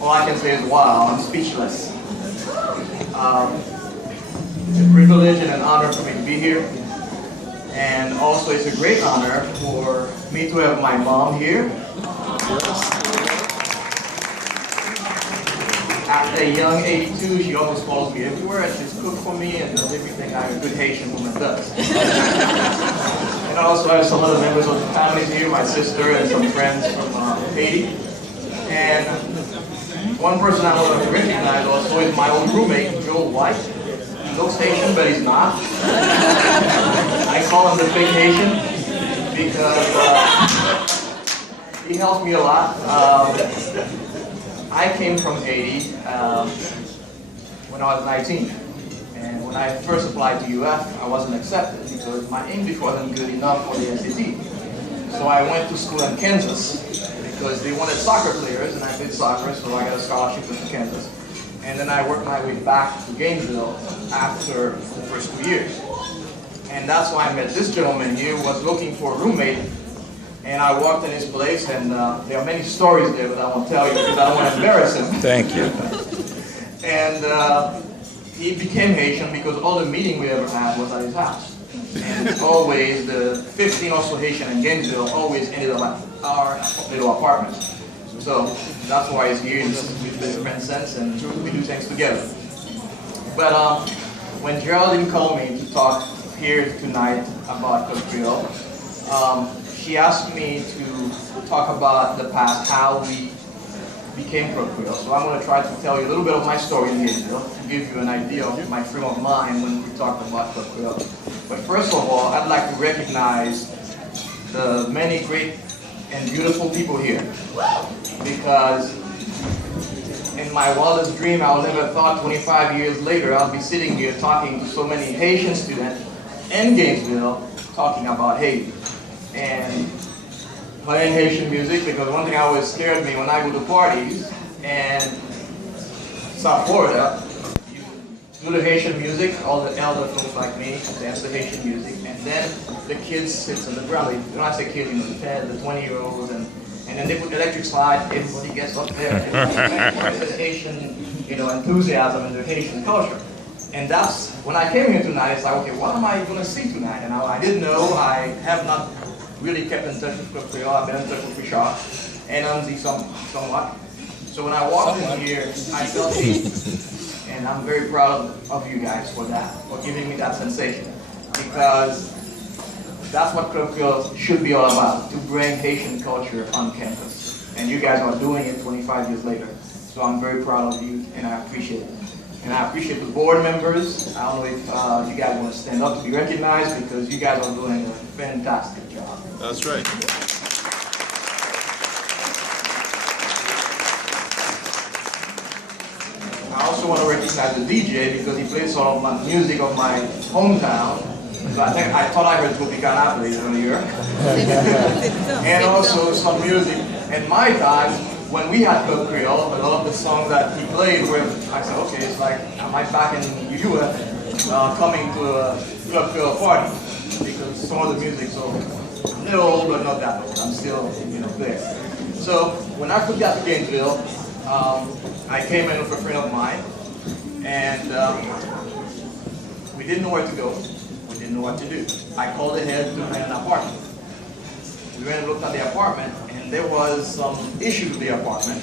all I can say is wow, I'm speechless. It's a privilege and an honor for me to be here. And also it's a great honor for me to have my mom here. At a young 82, she almost follows me everywhere and she's cooked for me and does everything a good Haitian woman does. And I also have some other members of the family here, my sister and some friends from Haiti. And one person I want to recognize also is my old roommate, Joel White. He looks Haitian, but he's not. I call him the fake Haitian because he helps me a lot. I came from Haiti when I was 19. And when I first applied to UF, I wasn't accepted because my English wasn't good enough for the SAT. So I went to school in Kansas because they wanted soccer players, and I played soccer, so I got a scholarship to Kansas. And then I worked my way back to Gainesville after the first 2 years. And that's why I met this gentleman here, who was looking for a roommate. And I walked in his place, and there are many stories there that I won't tell you because I don't want to embarrass him. Thank you. And he became Haitian because all the meeting we ever had was at his house. And always, the 15 or so Haitian in Gainesville always ended up at our little apartment. So that's why he's here. We've been friends since, and we do things together. But when Geraldine called me to talk here tonight about Creole, she asked me to talk about the past, how we became Creole. So I'm going to try to tell you a little bit of my story in Gainesville to give you an idea of my frame of mind when we talk about Creole. But first of all, I'd like to recognize the many great and beautiful people here, because in my wildest dream, I would never thought 25 years later I'll be sitting here talking to so many Haitian students in Gainesville talking about Haiti and playing Haitian music, because one thing always scared me when I go to parties and South Florida, you do the Haitian music, all the elder folks like me dance the Haitian music, and then the kids sit on the ground. When I say kids, you know, the 10, the 20-year-olds, and then they put electric slide, everybody gets up there, and there's Haitian, you know, enthusiasm and their Haitian culture. And that's, when I came here tonight, it's like, okay, what am I going to see tonight? And I didn't know, I have not really kept in touch with Creole. I've been in touch with Richard and Anzi somewhat. So when I walked in here, I felt Haiti. And I'm very proud of you guys for that, for giving me that sensation. Because that's what Creole should be all about, to bring Haitian culture on campus. And you guys are doing it 25 years later. So I'm very proud of you, and I appreciate it. And I appreciate the board members. I don't know if you guys want to stand up to be recognized, because you guys are doing a fantastic job. That's right. I also want to recognize the DJ, because he plays some of my music of my hometown. So I thought I heard Tropicana plays earlier. And also some music in my time, when we had Club Creole, a lot of the songs that he played were, I said, okay, it's like, am I back in UF coming to a Club Creole party? Because some of the music's so a little old, but not that old. I'm still, you know, there. So when I first got to Gainesville, I came in with a friend of mine, and we didn't know where to go. We didn't know what to do. I called ahead to rent an apartment. We went and looked at the apartment, and there was some issue with the apartment.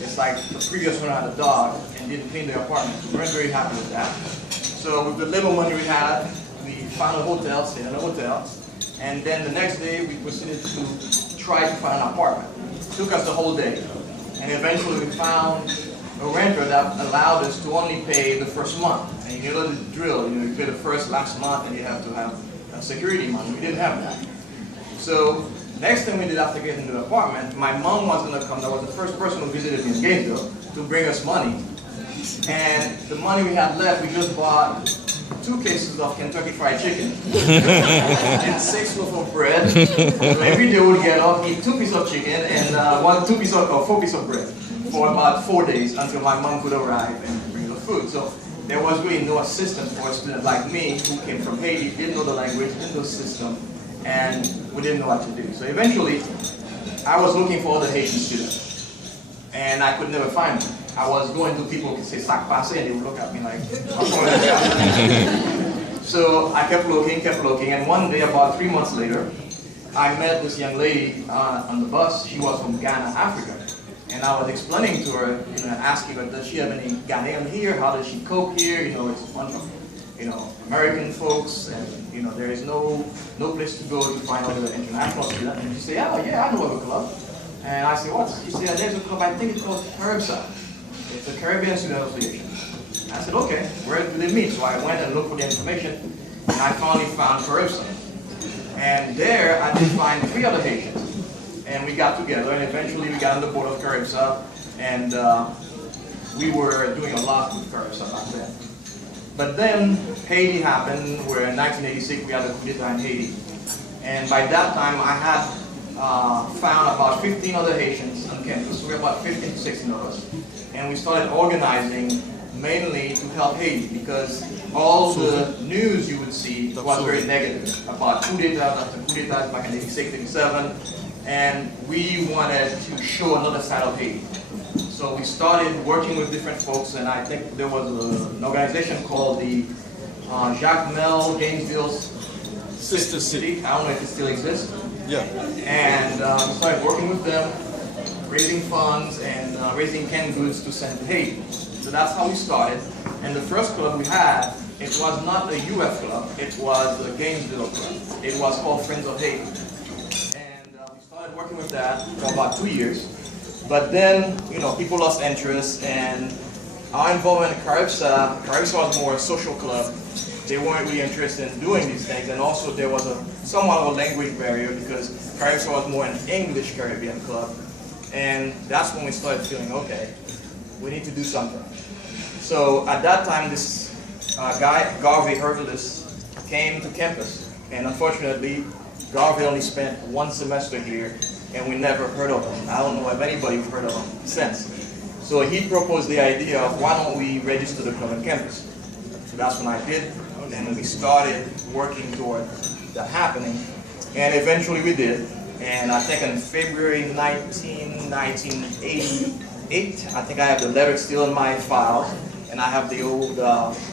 It's like the previous owner had a dog and didn't clean the apartment. We weren't very happy with that. So with the little money we had, we found a hotel, stayed in a hotel, and then the next day we proceeded to try to find an apartment. It took us the whole day, and eventually we found a renter that allowed us to only pay the first month. And you know the drill, you know, you pay the first, last month, and you have to have a security money. We didn't have that. So next thing we did after getting into the apartment, my mom was going to come. That was the first person who visited me in Gainesville to bring us money. And the money we had left, we just bought 2 cases of Kentucky Fried Chicken and 6 loaves of bread. So every day we'd get up, eat 2 pieces of chicken and 4 pieces of bread for about 4 days until my mom could arrive and bring the food. So there was really no assistance for a student like me who came from Haiti, didn't know the language, didn't know the system, and we didn't know what to do. So eventually, I was looking for other Haitian students. and I could never find them. I was going to people who say sac passe, and they would look at me like, what's wrong with this guy? So I kept looking, and one day, about 3 months later, I met this young lady on the bus. She was from Ghana, Africa. And I was explaining to her, asking her, does she have any Ghanaian here? How does she cope here? It's a bunch of, American folks, and, there is no place to go to find other international students. And she said, yeah, I know of a club. And I said, what? She said, there's a club, I think it's called Caribbean. It's a Caribbean Student Association. I said, okay, where do they meet? So I went and looked for the information, and I finally found Caribbean. And there, I did find 3 other Haitians. And we got together, and eventually we got on the board of Caribbean, and we were doing a lot with Caribbean back then. But then Haiti happened, where in 1986 we had a coup d'etat in Haiti. And by that time, I had found about 15 other Haitians on campus. So we were about 15 to 16 of us. And we started organizing mainly to help Haiti, because all the news you would see was very negative about coup d'etat after coup d'etat back in 86, 87. And we wanted to show another side of Haiti. So we started working with different folks, and I think there was an organization called the Jacques Mel Gainesville Sister City. I don't know if it still exists. Yeah. And we started working with them, raising funds and raising canned goods to send to Haiti. So that's how we started. And the first club we had, it was not a UF club, it was the Gainesville club. It was called Friends of Haiti. Working with that for about 2 years, but then people lost interest, and our involvement in Caribbean was more a social club. They weren't really interested in doing these things, and also there was somewhat of a language barrier, because Caribbean was more an English Caribbean club, and that's when we started feeling, okay, we need to do something. So at that time, this guy, Garvey Hervelis, came to campus, and unfortunately, Garvey only spent 1 semester here, and we never heard of him. I don't know if anybody has heard of him since. So he proposed the idea of, why don't we register the club on campus? So that's when I did, and we started working toward that happening, and eventually we did. And I think in February 1988, I think I have the letter still in my file, and I have the old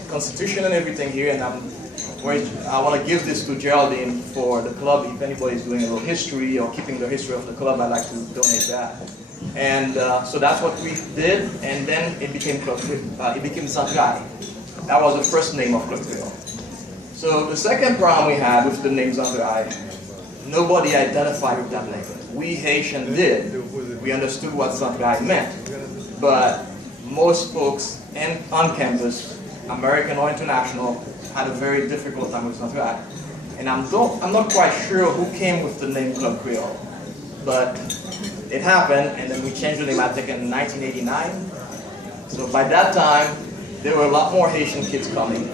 constitution and everything here, and I want to give this to Geraldine for the club. If anybody's doing a little history or keeping the history of the club, I'd like to donate that. And so that's what we did, and then it became Santiago. That was the first name of Club Creole. So the second problem we had with the name Santiago, nobody identified with that name. We Haitians did. We understood what Santiago meant, but most folks on campus, American or international, had a very difficult time with Santiago. And I'm not quite sure who came with the name Club Creole, but it happened, and then we changed the name, I think, in 1989. So by that time, there were a lot more Haitian kids coming,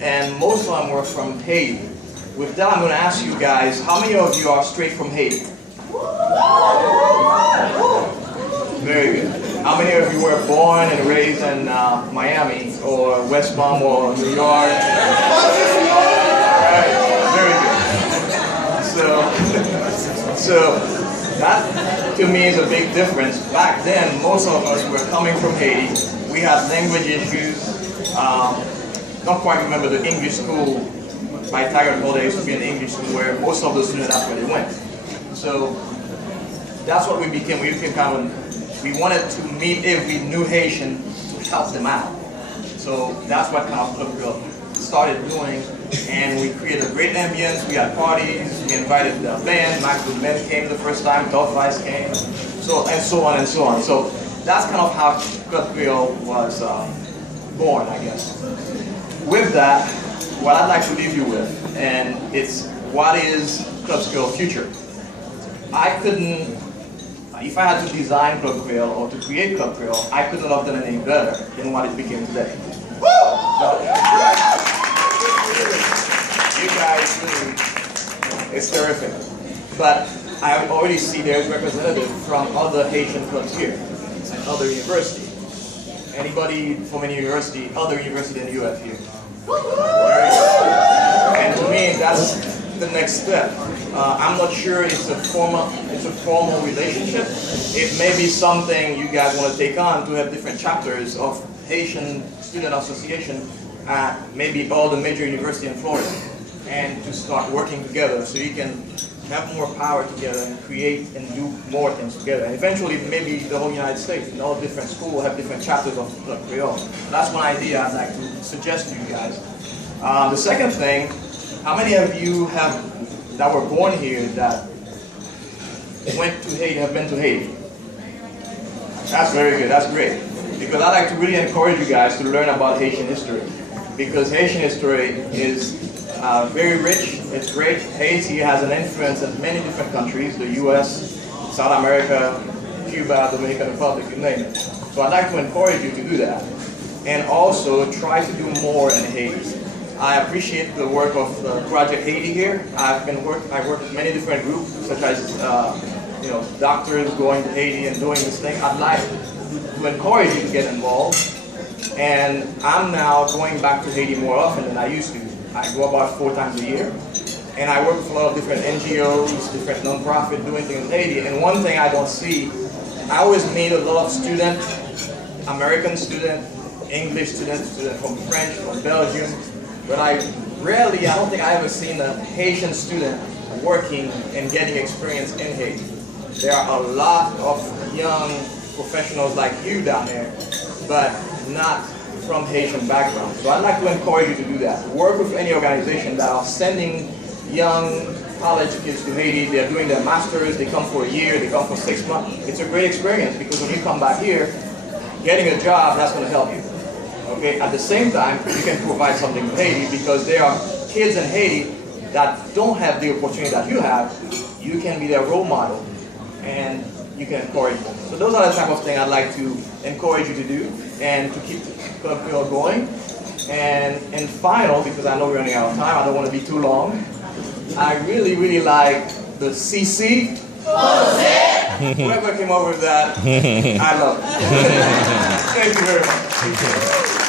and most of them were from Haiti. With that, I'm going to ask you guys, how many of you are straight from Haiti? Very good. How many of you were born and raised in Miami or West Palm or New York? Right. Very good. So that to me is a big difference. Back then, most of us were coming from Haiti. We had language issues. Don't quite remember the English school. By Tiger Hall, there used to be an English school where most of the students, that's where they went. So that's what we became. We became kind of, we wanted to meet every new Haitian to help them out. So that's what kind of Club Creole started doing, and we created a great ambience. We had parties, we invited the band, Max the Men came the first time, Top Vice came, so on and so on. So that's kind of how Club Creole was born, I guess. With that, what I'd like to leave you with, and it's what is Club Creole future? I couldn't, if I had to design Club Creole or to create Club Creole, I couldn't have done anything better than what it became today. So, you guys really, it's terrific. But I already see there's representatives from other Haitian clubs here and other universities. Anybody from any university, other university than UF here? And to me, that's the next step. I'm not sure it's a formal relationship. It may be something you guys want to take on, to have different chapters of Haitian Student Association at maybe all the major universities in Florida, and to start working together so you can have more power together and create and do more things together. And eventually, maybe the whole United States, and all different schools will have different chapters of Creole. That's one idea I'd like to suggest to you guys. The second thing, how many of you that were born here that went to Haiti, have been to Haiti? That's very good, that's great. Because I'd like to really encourage you guys to learn about Haitian history. Because Haitian history is very rich, it's great. Haiti has an influence in many different countries, the US, South America, Cuba, Dominican Republic, you name it. So I'd like to encourage you to do that. And also try to do more in Haiti. I appreciate the work of Project Haiti here. I work with many different groups, such as doctors going to Haiti and doing this thing. I'd like to encourage you to get involved. And I'm now going back to Haiti more often than I used to. I go about 4 times a year. And I work with a lot of different NGOs, different non-profit doing things in Haiti. And one thing I don't see, I always meet a lot of students, American students, English students from French, from Belgium. But I don't think I ever seen a Haitian student working and getting experience in Haiti. There are a lot of young professionals like you down there, but not from Haitian background. So I'd like to encourage you to do that. Work with any organization that are sending young college kids to Haiti. They're doing their masters, they come for a year, they come for 6 months. It's a great experience because when you come back here, getting a job, that's going to help you. Okay? At the same time, you can provide something to Haiti because there are kids in Haiti that don't have the opportunity that you have. You can be their role model and you can encourage them. So those are the type of things I'd like to encourage you to do and to keep going. And final, because I know we're running out of time, I don't want to be too long. I really, really like the CC. Whoever came up with that, I love it. Thank you very much.